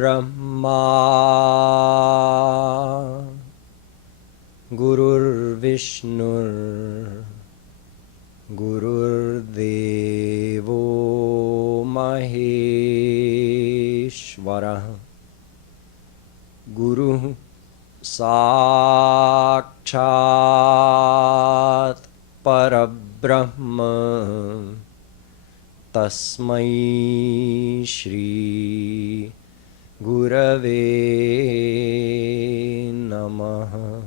Brahma Gurur Vishnur Gurur Devo Maheshwara Guru Sakshat Parabrahma Tasmai Shri Gurave Namaha.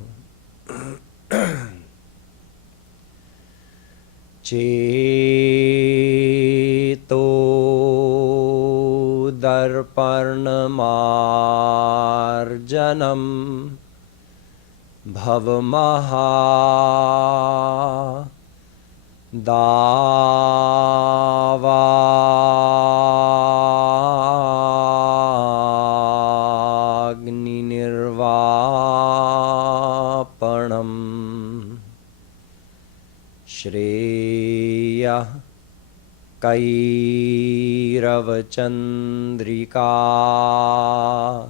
Cheto Darparnamarjanam Bhavamaha Davagni Nirvapanam Shreya Kairavachandrika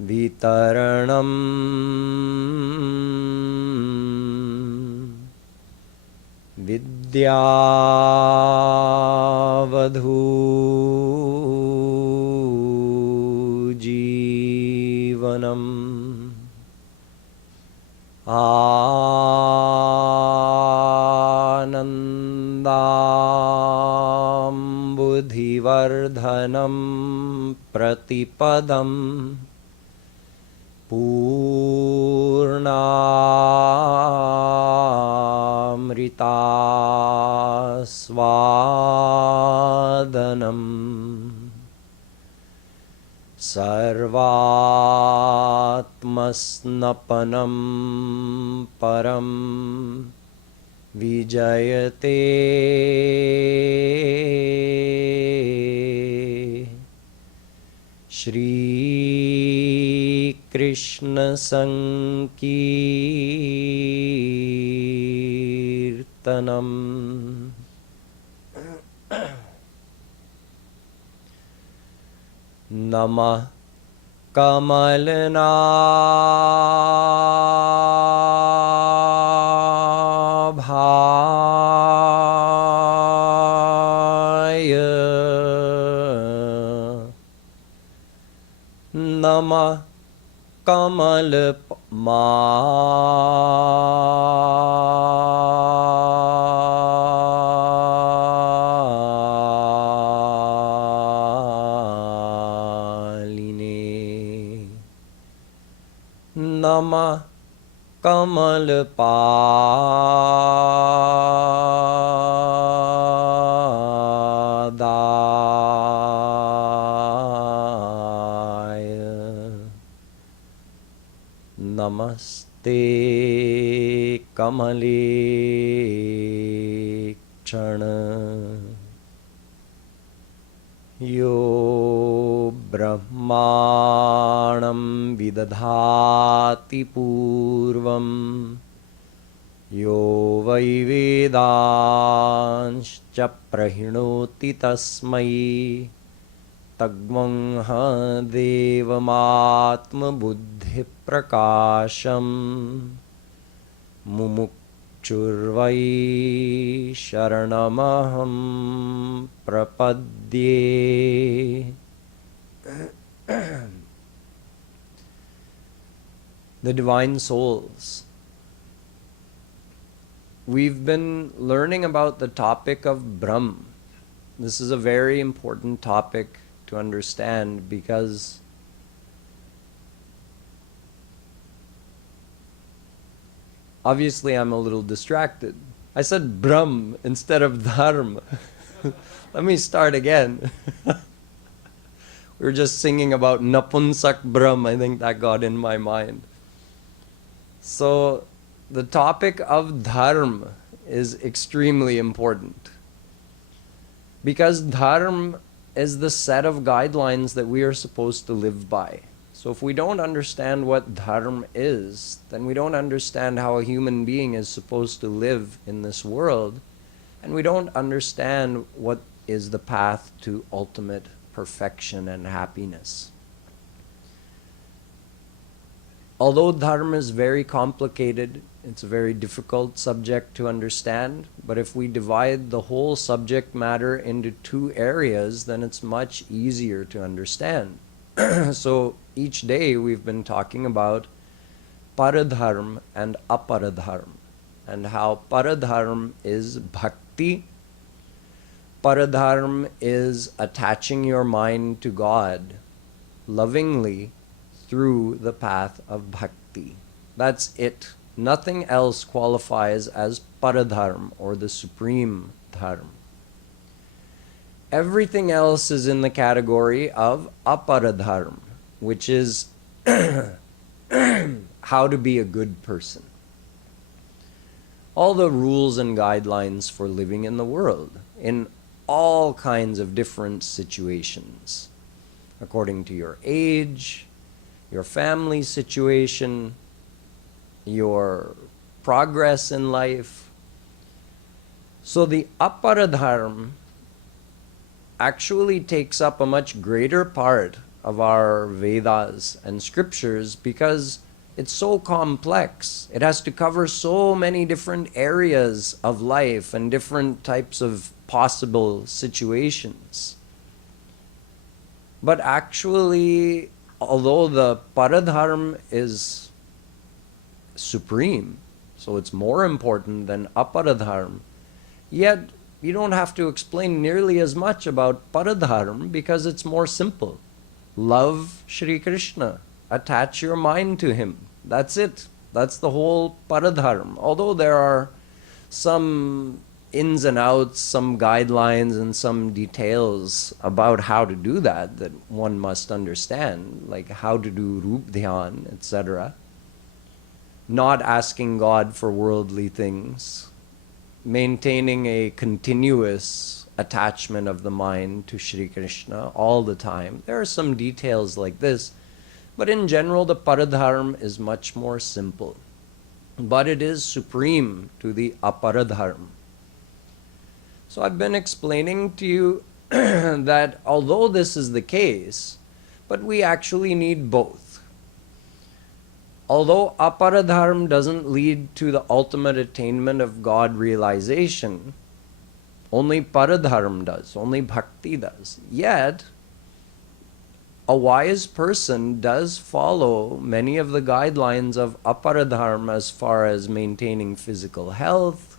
Vitaranam Vidyavadhu Jivanam Anandam Buddhivardhanam Pratipadam Purnamrita Swadanam Sarvatmasnapanam Param Vijayate Shri Krishna Sankirtanam. Namah Kamalnabhaya Namah Kamaline Namah Kamalpadaya Namaste Kamale Kshana Yo Brahmanam Vidadhati Purvam Yo Vai Vedanscha Prahinoti Tasmai Tagmangha Devamatma Buddhi Prakasham Mumukchurvai Sharanamaham Prapadye. The Divine Souls. We've been learning about the topic of Brahm. This is a very important topic to understand because obviously I'm a little distracted. I said Brahm instead of Dharm. Let me start again. We were just singing about Napunsak Brahm. I think that got in my mind. So the topic of Dharm is extremely important because Dharm is the set of guidelines that we are supposed to live by. So if we don't understand what Dharm is, then we don't understand how a human being is supposed to live in this world, and we don't understand what is the path to ultimate perfection and happiness. Although dharma is very complicated, it's a very difficult subject to understand, but if we divide the whole subject matter into two areas, then it's much easier to understand. So each day we've been talking about paradharm and aparadharm, and how paradharm is bhakti. Paradharm is attaching your mind to God lovingly through the path of bhakti. That's it. Nothing else qualifies as paradharm, or the supreme dharma. Everything else is in the category of aparadharm, which is how to be a good person. All the rules and guidelines for living in the world, in all kinds of different situations, according to your age, your family situation, your progress in life. So the aparadharm actually takes up a much greater part of our Vedas and scriptures because it's so complex. It has to cover so many different areas of life and different types of possible situations. But actually, although the paradharm is supreme, so it's more important than aparadharm, yet you don't have to explain nearly as much about paradharm because it's more simple. Love Shri Krishna. Attach your mind to him. That's it. That's the whole paradharm. Although there are some ins and outs, some guidelines and some details about how to do that one must understand, like how to do Rup Dhyan, etc. Not asking God for worldly things, maintaining a continuous attachment of the mind to Shri Krishna all the time. There are some details like this, but in general the paradharm is much more simple. But it is supreme to the aparadharm. So I've been explaining to you that although this is the case, but we actually need both. Although aparadharm doesn't lead to the ultimate attainment of God realization, only paradharm does, only bhakti does. Yet, a wise person does follow many of the guidelines of aparadharm as far as maintaining physical health,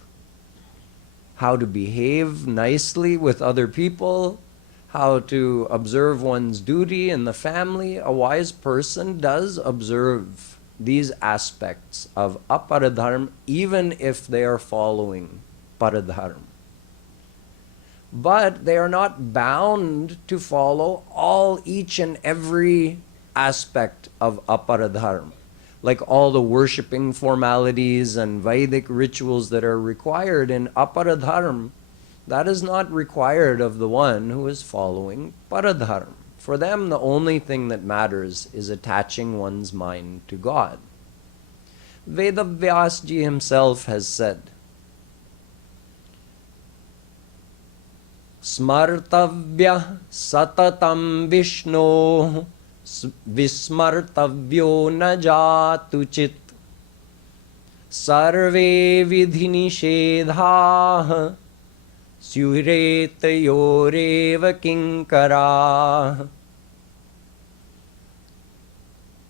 how to behave nicely with other people, how to observe one's duty in the family. A wise person does observe these aspects of aparadharm even if they are following paradharm. But they are not bound to follow each and every aspect of aparadharm, like all the worshipping formalities and Vedic rituals that are required in aparadharm. That is not required of the one who is following paradharm. For them, the only thing that matters is attaching one's mind to God. Vedavyasji himself has said, Smartavya satatam Vishno Vismartavyo na jatuchit Sarve vidhinishedha Syuretayoreva kinkara.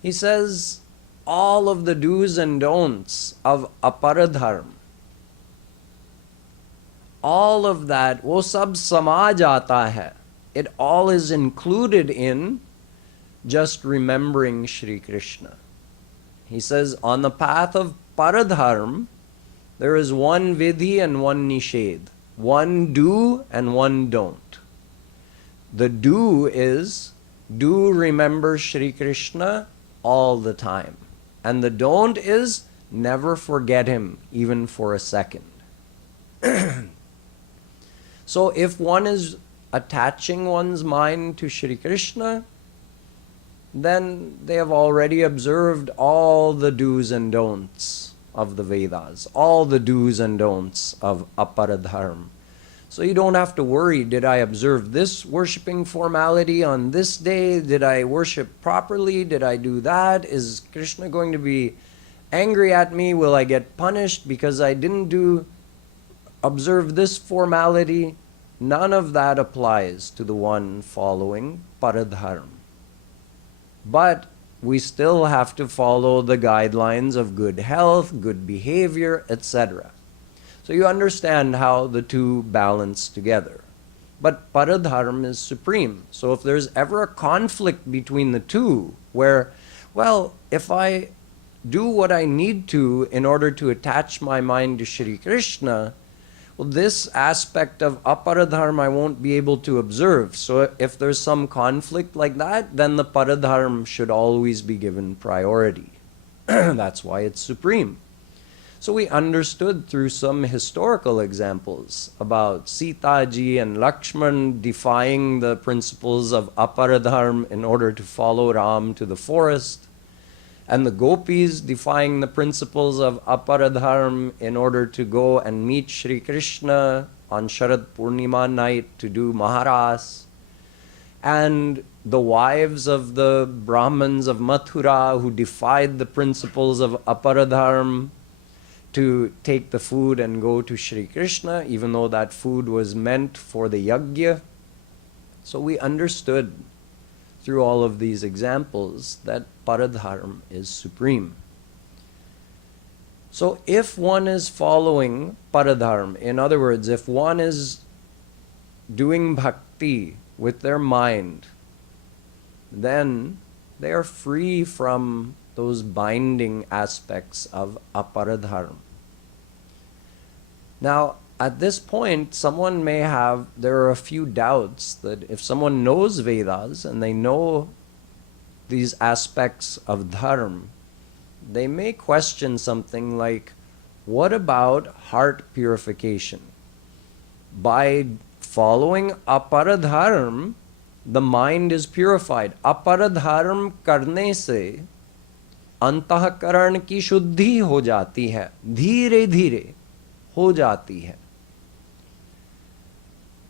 He says, all of the do's and don'ts of aparadharm, all of that, wo sab sama jata hai. It all is included in just remembering Shri Krishna. He says, on the path of paradharm, there is one vidhi and one nished, one do and one don't. The do is, do remember Shri Krishna all the time. And the don't is, never forget him, even for a second. So if one is attaching one's mind to Shri Krishna, then they have already observed all the do's and don'ts of the Vedas, all the do's and don'ts of aparadharm. So you don't have to worry, did I observe this worshipping formality on this day? Did I worship properly? Did I do that? Is Krishna going to be angry at me? Will I get punished because I didn't observe this formality? None of that applies to the one following paradharma. But we still have to follow the guidelines of good health, good behavior, etc. So you understand how the two balance together. But paradharma is supreme. So if there's ever a conflict between the two, where, well, if I do what I need to in order to attach my mind to Shri Krishna, well, this aspect of aparadharma I won't be able to observe. So if there's some conflict like that, then the paradharma should always be given priority. That's why it's supreme. So we understood through some historical examples about Sita ji and Lakshman defying the principles of aparadharma in order to follow Ram to the forest, and the gopis defying the principles of aparadharma in order to go and meet Shri Krishna on Sharad Purnima night to do Maharas, and the wives of the Brahmins of Mathura who defied the principles of aparadharma to take the food and go to Shri Krishna, even though that food was meant for the yajna. So we understood through all of these examples that paradharma is supreme. So if one is following paradharma, in other words, if one is doing bhakti with their mind, then they are free from those binding aspects of aparadharma. Now, at this point, someone may there are a few doubts that if someone knows Vedas and they know these aspects of dharma, they may question something like, what about heart purification? By following aparadharma, the mind is purified. Aparadharma karne se अंतःकरण की शुद्धि हो जाती है, धीरे धीरे हो जाती है.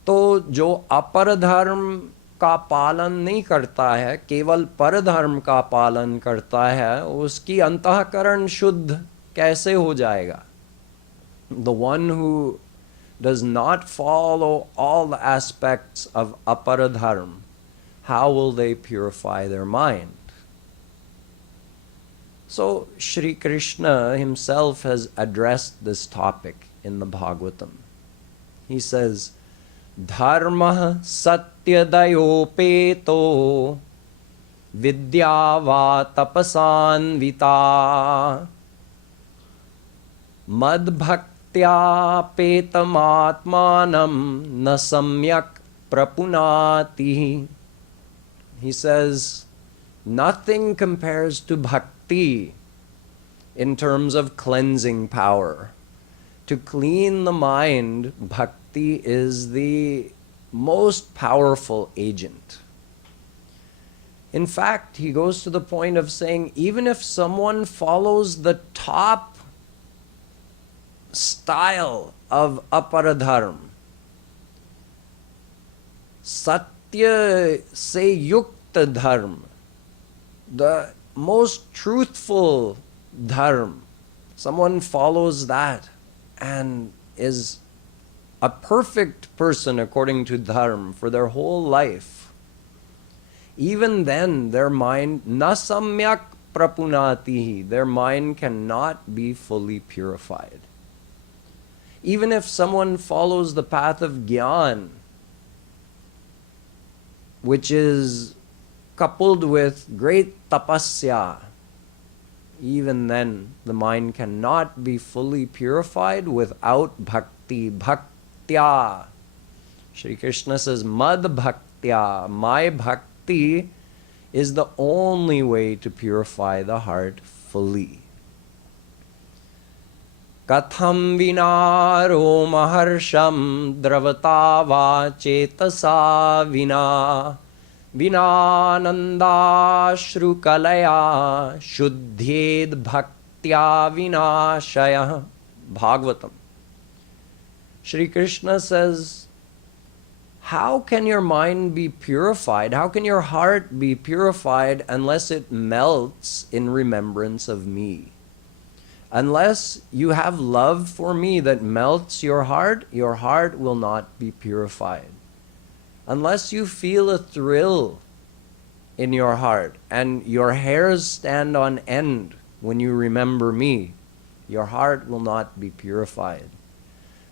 तो जो अपरधर्म का पालन नहीं करता है, केवल परधर्म का पालन करता है, उसकी अंतःकरण शुद्ध कैसे हो जाएगा? The one who does not follow all the aspects of aparadharma, how will they purify their mind? So Shri Krishna himself has addressed this topic in the Bhagwatam. He says, Dharma satyadayopeto vidya va tapasanvita madbhaktya petamatmanam na samyak prapunati. He says, nothing compares to bhakti in terms of cleansing power. To clean the mind, bhakti is the most powerful agent. In fact, he goes to the point of saying, even if someone follows the top style of aparadharma, satya se yukta dharma, the most truthful dharma, someone follows that and is a perfect person according to dharma for their whole life, even then their mind na samyak prapunatihi, their mind cannot be fully purified. Even if someone follows the path of jnana, which is coupled with great tapasya, even then the mind cannot be fully purified without bhakti. Bhaktya. Shri Krishna says, Mad bhaktya, my bhakti is the only way to purify the heart fully. Katham vinaro maharsham dravata va chetasa vina vinananda shrukalaya shuddhed bhaktya vinashaya. Bhagwatam. Shri Krishna says, how can your mind be purified? How can your heart be purified unless it melts in remembrance of me? Unless you have love for me that melts your heart will not be purified. Unless you feel a thrill in your heart and your hairs stand on end when you remember me, your heart will not be purified.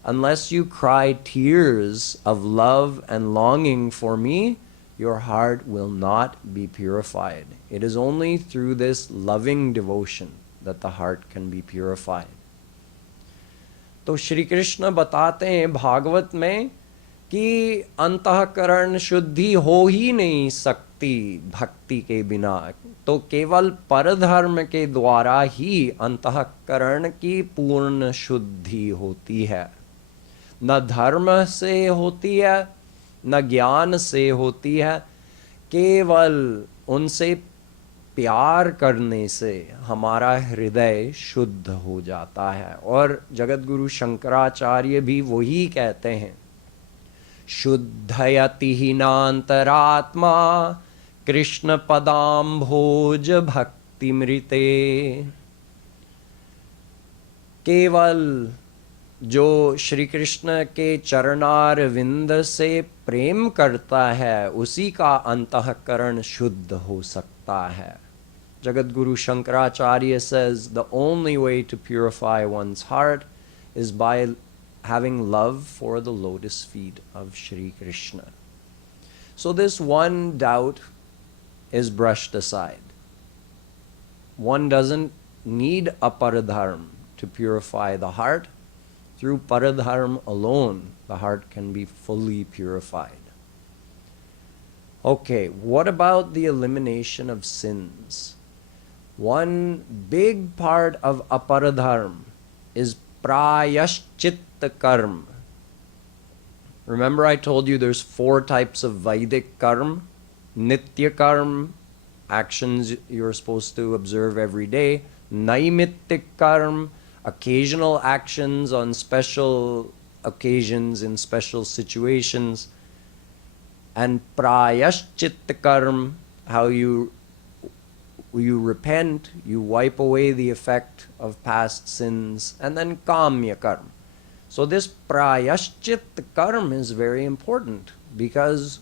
Unless you cry tears of love and longing for me, your heart will not be purified. It is only through this loving devotion that the heart can be purified. तो श्री कृष्ण बताते हैं भागवत में कि अंतःकरण शुद्धि हो ही नहीं सकती भक्ति के बिना, तो केवल परधर्म के द्वारा ही अंतःकरण की पूर्ण शुद्धि होती है। न धर्म से होती है, न ज्ञान से होती है, केवल उनसे प्यार करने से हमारा हृदय शुद्ध हो जाता है। और जगतगुरु शंकराचार्य भी वही कहते हैं, शुद्धयति हीनांतरात्मा कृष्ण पदाम्भोज भक्ति मृते। केवल जो श्री कृष्ण के चरणार विंद से प्रेम करता है उसी का अंतःकरण शुद्ध हो सकता है। Jagadguru Shankaracharya says the only way to purify one's heart is by having love for the lotus feet of Shri Krishna. So this one doubt is brushed aside. One doesn't need a paradharm to purify the heart. Through paradharm alone, the heart can be fully purified. Okay, what about the elimination of sins? One big part of aparadharm is prayashchitta karma. Remember I told you there's 4 types of Vedic karma. Nitya karma, actions you're supposed to observe every day. Naimittik karma, occasional actions on special occasions in special situations. And prayashchitta karma, how you repent, you wipe away the effect of past sins. And then kamya karma. So this prayashchitta karma is very important, because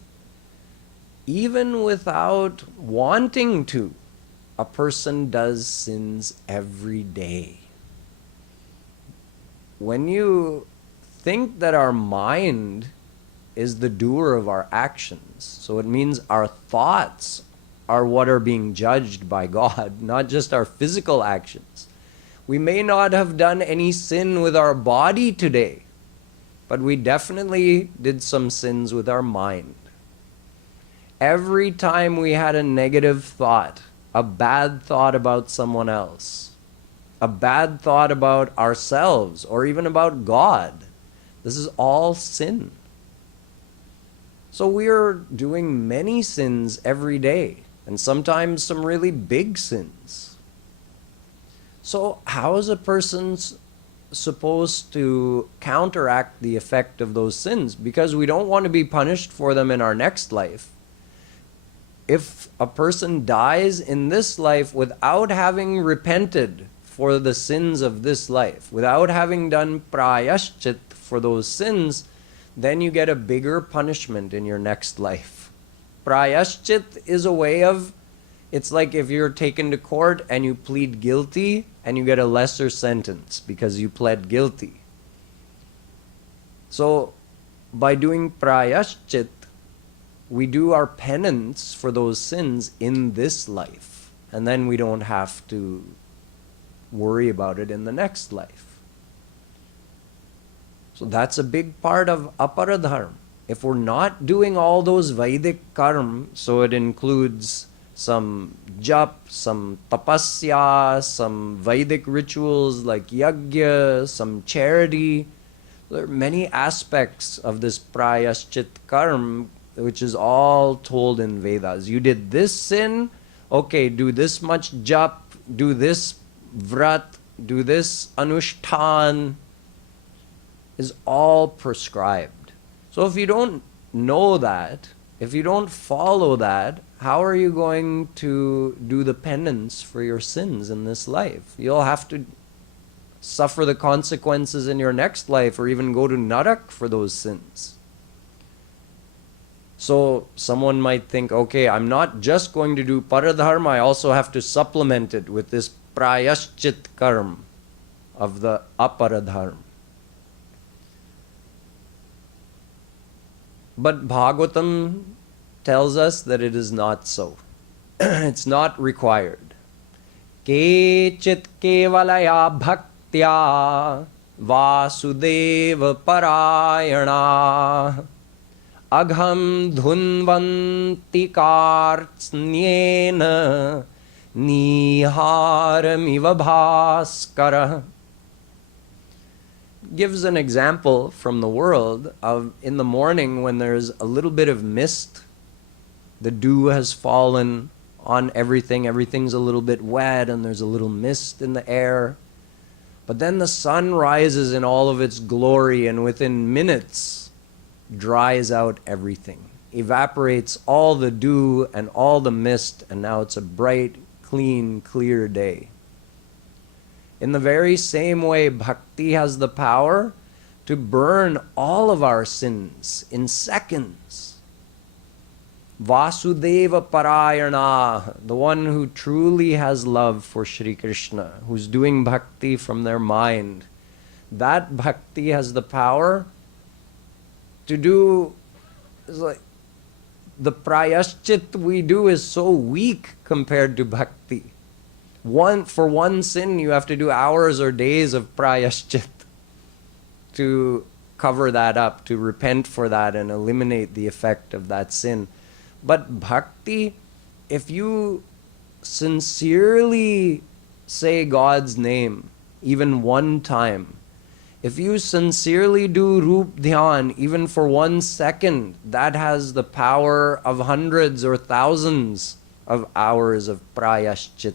even without wanting to, a person does sins every day. When you think that our mind is the doer of our actions, so it means our thoughts are what are being judged by God, not just our physical actions. We may not have done any sin with our body today, but we definitely did some sins with our mind. Every time we had a negative thought, a bad thought about someone else, a bad thought about ourselves, or even about God, this is all sin. So we are doing many sins every day, and sometimes some really big sins. So how is a person supposed to counteract the effect of those sins? Because we don't want to be punished for them in our next life. If a person dies in this life without having repented for the sins of this life, without having done prayashchit for those sins, then you get a bigger punishment in your next life. Prayashchit is a way of, it's like if you're taken to court and you plead guilty and you get a lesser sentence because you pled guilty. So by doing prayashchit, we do our penance for those sins in this life, and then we don't have to worry about it in the next life. So that's a big part of aparadharma. If we're not doing all those Vedic karma, so it includes some jap, some tapasya, some Vedic rituals like yajna, some charity, there are many aspects of this prayashchit karma which is all told in Vedas. You did this sin, okay, do this much jap, do this vrat, do this anushtan, is all prescribed. So if you don't know that, if you don't follow that, how are you going to do the penance for your sins in this life? You'll have to suffer the consequences in your next life, or even go to narak for those sins. So someone might think, okay, I'm not just going to do paradharma, I also have to supplement it with this prayaschit karma of the aparadharma. But Bhagwatam tells us that it is not so. It's not required. Kechit kevalaya bhaktya vasudeva parayana agham dhunvanti kartsnyena niharamiva bhaskara. Gives an example from the world of in the morning when there's a little bit of mist, the dew has fallen on everything, everything's a little bit wet and there's a little mist in the air. But then the sun rises in all of its glory and within minutes dries out everything, evaporates all the dew and all the mist, and now it's a bright, clean, clear day. In the very same way, bhakti has the power to burn all of our sins in seconds. Vasudeva Parayana, the one who truly has love for Shri Krishna, who's doing bhakti from their mind, that bhakti has the power to do, like, the prayaschit we do is so weak compared to bhakti. For one sin, you have to do hours or days of prayaschit to cover that up, to repent for that and eliminate the effect of that sin. But bhakti, if you sincerely say God's name, even one time, if you sincerely do Roop Dhyan, even for 1 second, that has the power of hundreds or thousands of hours of prayaschit.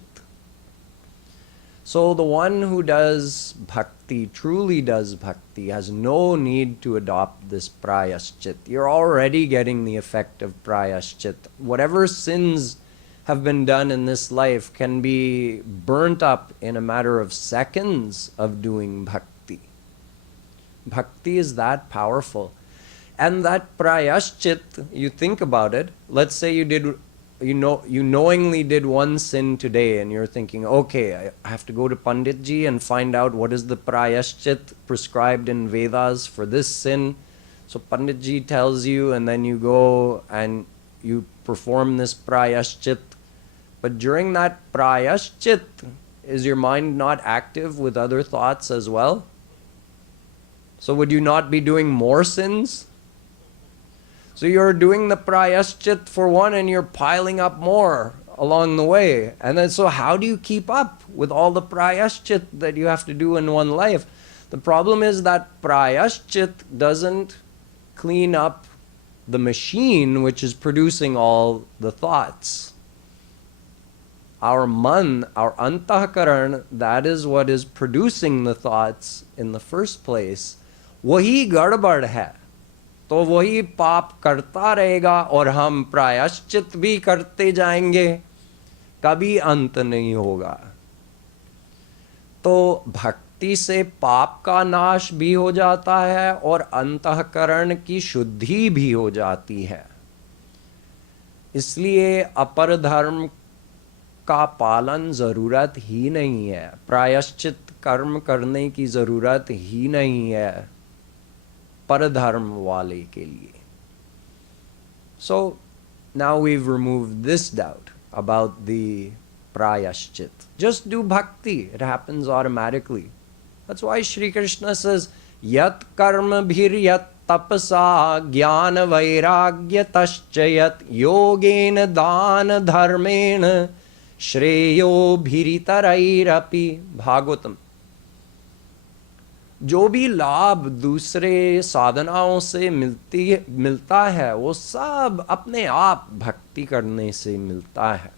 So the one who does bhakti, truly does bhakti, has no need to adopt this prayaschit. You're already getting the effect of prayaschit. Whatever sins have been done in this life can be burnt up in a matter of seconds of doing bhakti. Bhakti is that powerful. And that prayaschit, you think about it, let's say you knowingly did one sin today and you're thinking, okay, I have to go to Panditji and find out what is the prayaschit prescribed in Vedas for this sin. So Panditji tells you, and then you go and you perform this prayaschit. But during that prayaschit, is your mind not active with other thoughts as well? So would you not be doing more sins? So you're doing the prayaschit for one and you're piling up more along the way. And then so how do you keep up with all the prayaschit that you have to do in one life? The problem is that prayaschit doesn't clean up the machine which is producing all the thoughts. Our man, our antahkaran, that is what is producing the thoughts in the first place. Wahi gadbad hai. तो वही पाप करता रहेगा और हम प्रायश्चित भी करते जाएंगे, कभी अंत नहीं होगा. तो भक्ति से पाप का नाश भी हो जाता है और अंतःकरण की शुद्धि भी हो जाती है. इसलिए अपर धर्म का पालन जरूरत ही नहीं है, प्रायश्चित कर्म करने की जरूरत ही नहीं है paradharm wale ke liye. So now we've removed this doubt about the prayaschit. Just do bhakti, it happens automatically. That's why Shri Krishna says, Yat karma bhir yat tapasa jnana vairagya taschayat yogena dana dharmena shreyo bhiritarairapi. Bhagwatam. जो भी लाभ दूसरे साधनाओं से मिलता है वो सब अपने आप भक्ति करने से मिलता है.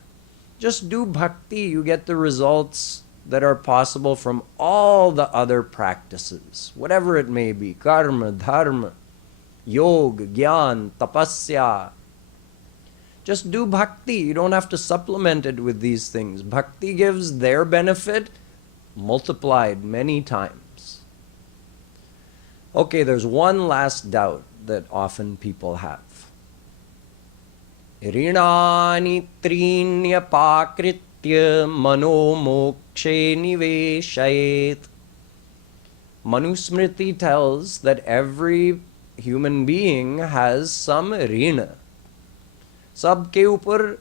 Just do bhakti, you get the results that are possible from all the other practices, whatever it may be, karma, dharma. Yog, Gyan, Tapasya. Just do bhakti. You don't have to supplement it with these things. Bhakti gives their benefit multiplied many times. Okay, there's one last doubt that often people have. Rinani trinyapakritya mano mokshe niveshayet. Manusmriti tells that every human being has some rina. Sabke upar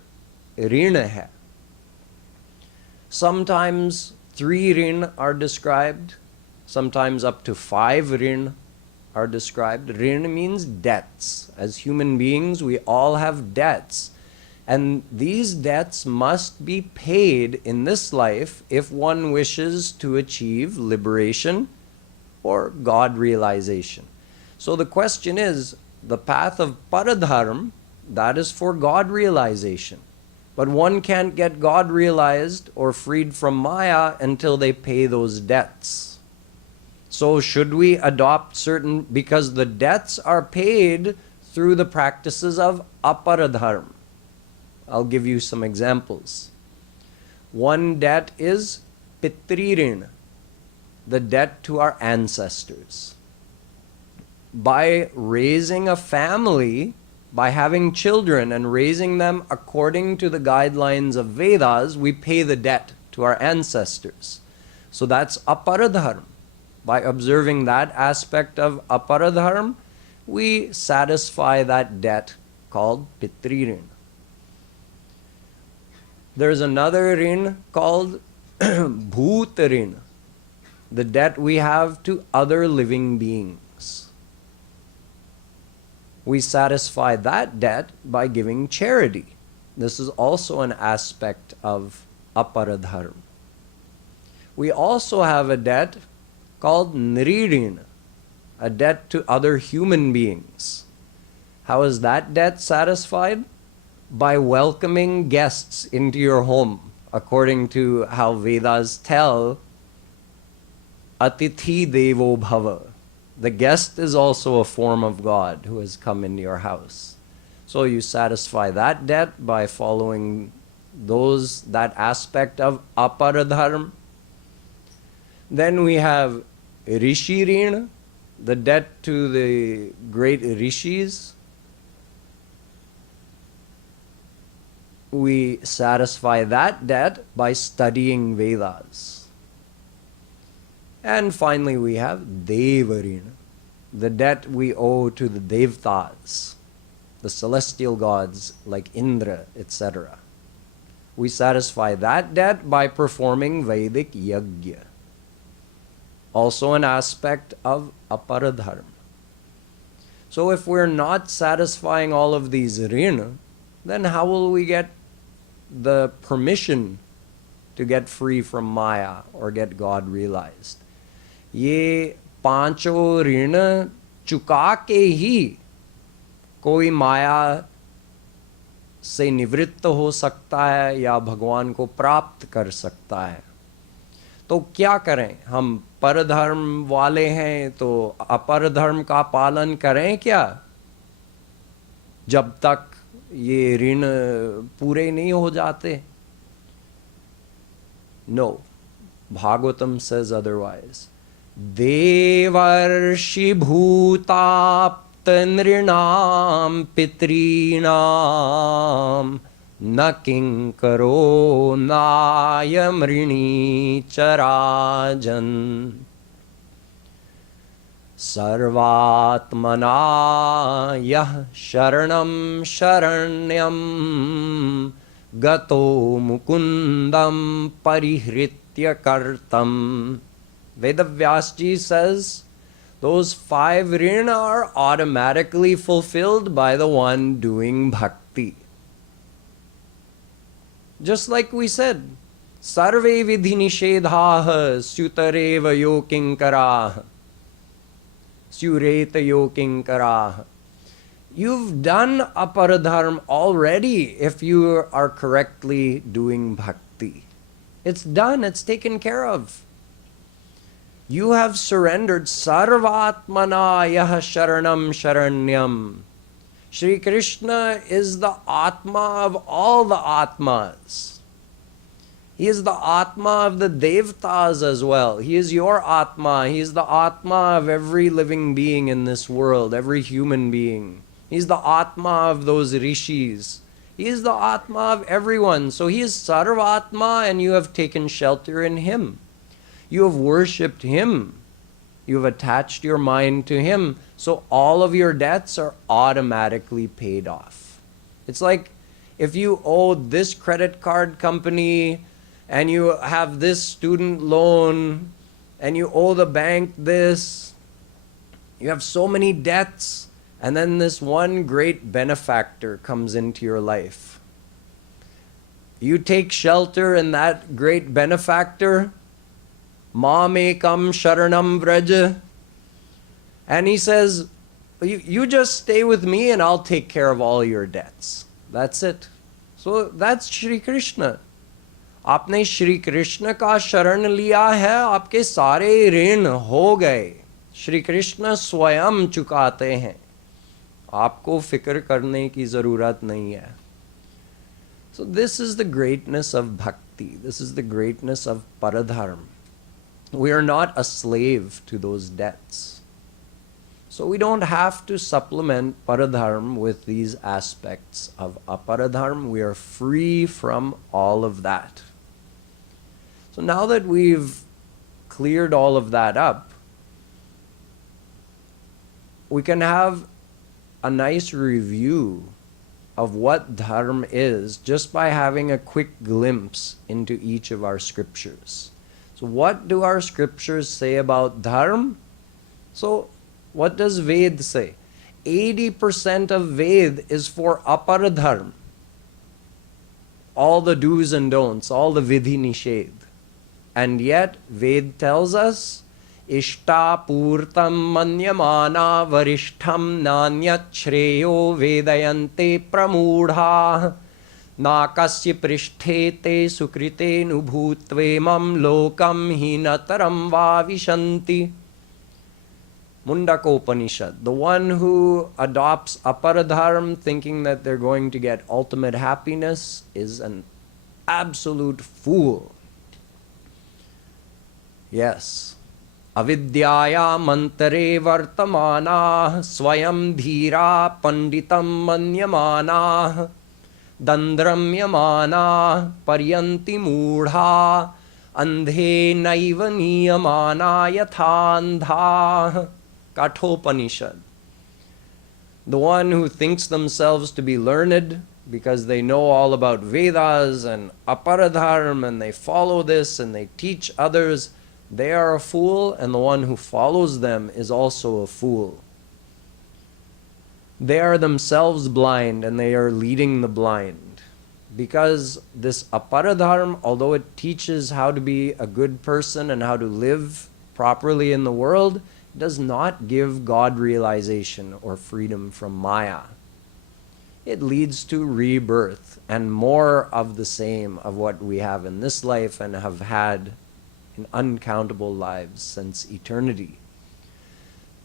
rina hai. Sometimes 3 rin are described, sometimes up to 5 rin are described. Rin means debts. As human beings, we all have debts. And these debts must be paid in this life if one wishes to achieve liberation or God realization. So the question is, the path of paradharm, that is for God realization. But one can't get God realized or freed from Maya until they pay those debts. So should we adopt certain, because the debts are paid through the practices of aparadharm. I'll give you some examples. One debt is pitririn, the debt to our ancestors. By raising a family, by having children and raising them according to the guidelines of Vedas, we pay the debt to our ancestors. So that's aparadharm. By observing that aspect of aparadharm, we satisfy that debt called pitririn. There's another rin called bhutarin, the debt we have to other living beings. We satisfy that debt by giving charity. This is also an aspect of aparadharm. We also have a debt called nririn, a debt to other human beings. How is that debt satisfied? By welcoming guests into your home, according to how Vedas tell, Atithi Devo Bhava. The guest is also a form of God who has come into your house. So you satisfy that debt by following that aspect of aparadharm. Then we have Rishi Rin, the debt to the great rishis. We satisfy that debt by studying Vedas. And finally we have Devarin, the debt we owe to the Devtas, the celestial gods like Indra, etc. We satisfy that debt by performing Vedic Yajna. Also an aspect of aparadharm. So if we're not satisfying all of these rin, then how will we get the permission to get free from Maya or get God realized? Ye pancho rin chuka ke hi koi Maya से निवृत्त हो सकता है या भगवान को प्राप्त कर सकता है. तो क्या करें? हम परधर्म वाले हैं तो अपरधर्म का पालन करें क्या, जब तक ये ऋण पूरे नहीं हो जाते? No. Bhagwatam says otherwise. Devarshi bhutapta nrinam pitrinam na kinkaro nayamrini charajan sarvatmana yah sharanam sharanyam gato mukundam parihritya kartam. Vedavyasji says those 5 rin are automatically fulfilled by the one doing bhakti. Just like we said, sarve vidhi nishedhaah sutareva yo kinkaraah sureta yo kinkaraah. You've done aparadharm already if you are correctly doing bhakti. It's done, it's taken care of. You have surrendered sarvatmana yah sharanam sharanyam. Shri Krishna is the Atma of all the Atmas. He is the Atma of the Devtas as well. He is your Atma. He is the Atma of every living being in this world, every human being. He is the Atma of those rishis. He is the Atma of everyone. So he is Sarvatma, and you have taken shelter in him. You have worshipped him. You have attached your mind to him. So all of your debts are automatically paid off. It's like if you owe this credit card company, and you have this student loan, and you owe the bank this, you have so many debts, and then this one great benefactor comes into your life. You take shelter in that great benefactor, Mamekam Sharanam Vraja, and he says, you just stay with me and I'll take care of all your debts. That's it. So that's Shri Krishna. आपने श्री कृष्ण का शरण लिया है, आपके सारे ऋण हो गए. श्री कृष्ण स्वयं चुकाते हैं, आपको फिक्र करने की जरूरत नहीं है. So this is the greatness of bhakti. This is the greatness of paradharm. We are not a slave to those debts. So we don't have to supplement paradharm with these aspects of aparadharm. We are free from all of that. So now that we've cleared all of that up, we can have a nice review of what dharm is just by having a quick glimpse into each of our scriptures. So what do our scriptures say about dharm? So what does Ved say? 80% of Ved is for aparadharm. All the do's and don'ts, all the vidhi nishedh. And yet Ved tells us, Ishta purtam manyamana varishtham nanyat shreyo vedayante pramudha nakasya prishtete sukrite nubhutvemam lokam hinataram vavishanti. Mundakopanishad. The one who adopts aparadharm thinking that they're going to get ultimate happiness is an absolute fool. Yes. Avidyaya mantare vartamana swayam dhira panditam manyamana dandramyamana paryanti mudha andhe naiva niyamana yathandha. Kathopanishad. The one who thinks themselves to be learned because they know all about Vedas and aparadharm and they follow this and they teach others, they are a fool, and the one who follows them is also a fool. They are themselves blind and they are leading the blind. Because this aparadharm, although it teaches how to be a good person and how to live properly in the world, does not give God realization or freedom from Maya. It leads to rebirth and more of the same of what we have in this life and have had in uncountable lives since eternity.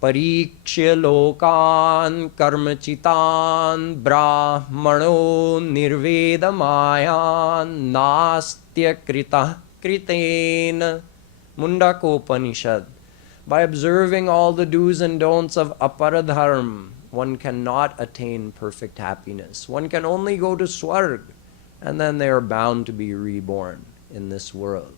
Parikshya lokan karmachitan brahmano nirvedamayan nastya krita kriten. Mundakopanishad. By observing all the do's and don'ts of aparadharm, one cannot attain perfect happiness. One can only go to Swarg, and then they are bound to be reborn in this world.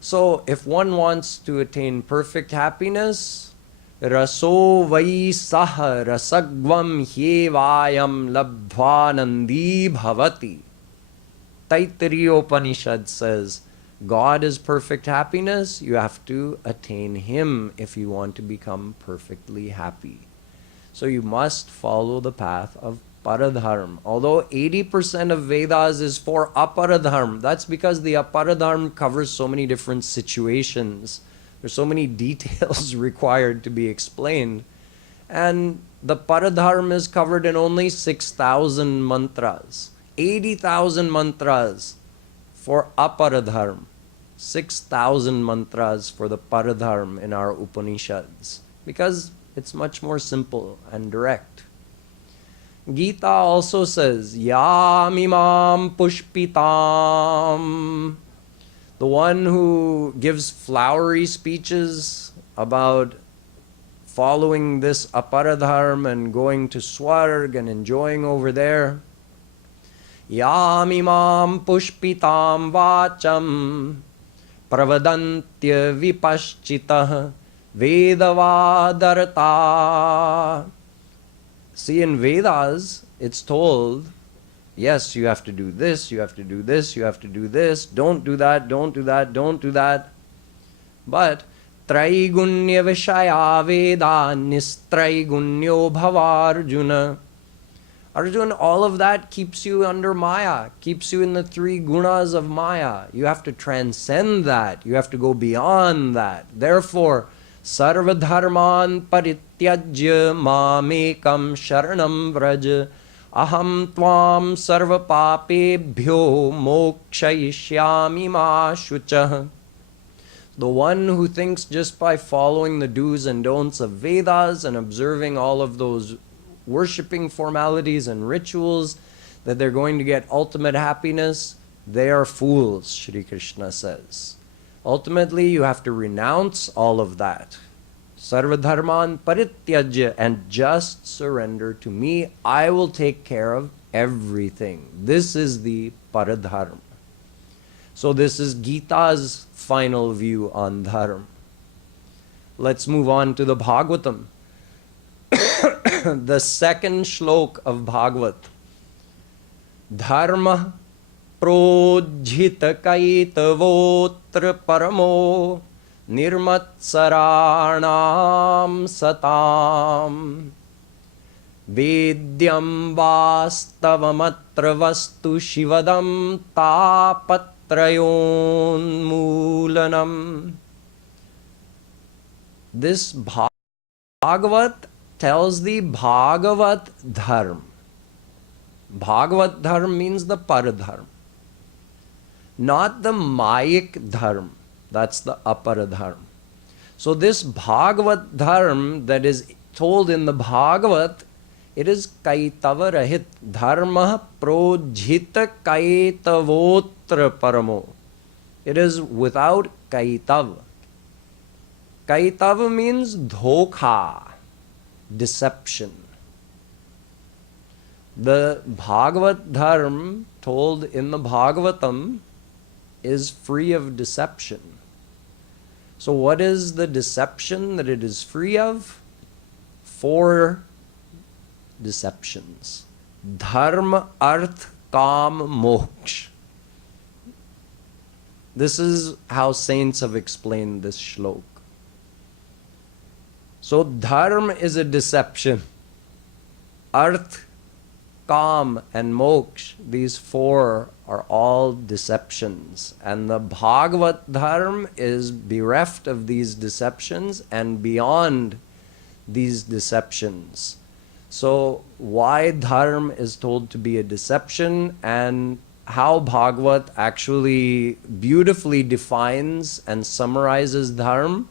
So, if one wants to attain perfect happiness, raso vai sah rasagvam hyevayam labdhvanandi bhavati. Taittiriya Upanishad says, God is perfect happiness. You have to attain Him if you want to become perfectly happy. So you must follow the path of paradharm. Although 80% of Vedas is for aparadharm, that's because the aparadharm covers so many different situations. There's so many details required to be explained. And the paradharm is covered in only 6,000 mantras. 80,000 mantras for aparadharm. 6,000 mantras for the Paradharm in our Upanishads, because it's much more simple and direct. Gita also says, Yamimam pushpitam. The one who gives flowery speeches about following this aparadharm and going to Swarg and enjoying over there. Yamimam pushpitam vacham pravadantya vipaschitah vedavadarta. See, in Vedas, it's told, yes, you have to do this, you have to do this, you have to do this, don't do that, don't do that, don't do that. But Traigunya Vishaya Veda Nistraigunya Bhavarjuna. Arjun, all of that keeps you under Maya, keeps you in the three gunas of Maya. You have to transcend that. You have to go beyond that. Therefore, Sarvadharman Parityajya Mamekam Sharanam Vraj Aham Tvam Sarva Papebhyo Mokshayishyami Ma Shuchah. The one who thinks just by following the do's and don'ts of Vedas and observing all of those worshipping formalities and rituals that they're going to get ultimate happiness, they are fools, Shri Krishna says. Ultimately, you have to renounce all of that. Sarvadharman parityajya, and just surrender to me. I will take care of everything. This is the paradharma. So this is Gita's final view on dharma. Let's move on to the Bhagwatam. The second shlok of Bhagavad. Dharma projhita kaitavotra paramo nirmatsaranam satam vedyam vastavamatra vastu shivadam tapatrayon moolanam. This Bhagavat tells the Bhagavat Dharm. Bhagavat Dharm means the Paradharm, not the Mayic Dharm. That's the Aparadharm. So this Bhagavat Dharm that is told in the Bhagavat, it is Kaitava Rahit. Dharma projhita kaitavotra paramo. It is without Kaitava. Kaitava means dhokha, deception. The Bhagavat Dharm told in the Bhagavatam is free of deception. So what is the deception that it is free of? 4 deceptions. Dharma, Arth, Kam, Moksha. This is how saints have explained this shlok. So dharma is a deception. Arth, Kam and Moksha, these 4 are all deceptions. And the Bhagavat Dharma is bereft of these deceptions and beyond these deceptions. So why Dharma is told to be a deception and how Bhagavat actually beautifully defines and summarizes Dharma,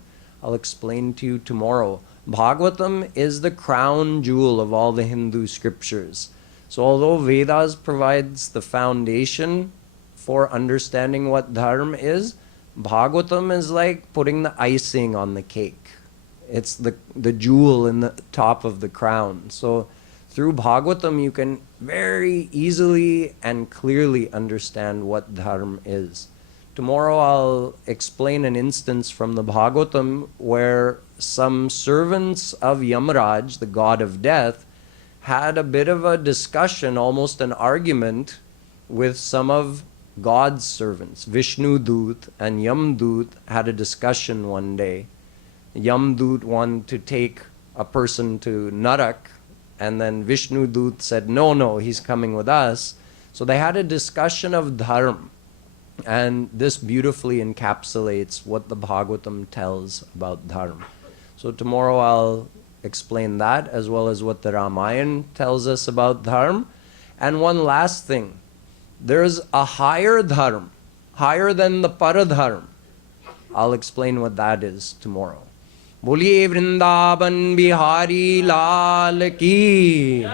I'll explain to you tomorrow. Bhagavatam is the crown jewel of all the Hindu scriptures. So although Vedas provides the foundation for understanding what Dharma is, Bhagavatam is like putting the icing on the cake. It's the jewel in the top of the crown. So through Bhagavatam you can very easily and clearly understand what Dharma is. Tomorrow I'll explain an instance from the Bhagavatam where some servants of Yamaraj, the god of death, had a bit of a discussion, almost an argument, with some of God's servants. Vishnu Dut and Yam Dut had a discussion one day. Yam Dut wanted to take a person to Narak, and then Vishnu Dut said, no, he's coming with us. So they had a discussion of Dharma. And this beautifully encapsulates what the Bhagavatam tells about Dharma. So tomorrow I'll explain that as well as what the Ramayana tells us about Dharma. And one last thing, there's a higher Dharma, higher than the Paradharma. I'll explain what that is tomorrow. Boliye Vrindavan Bihari Lal ki.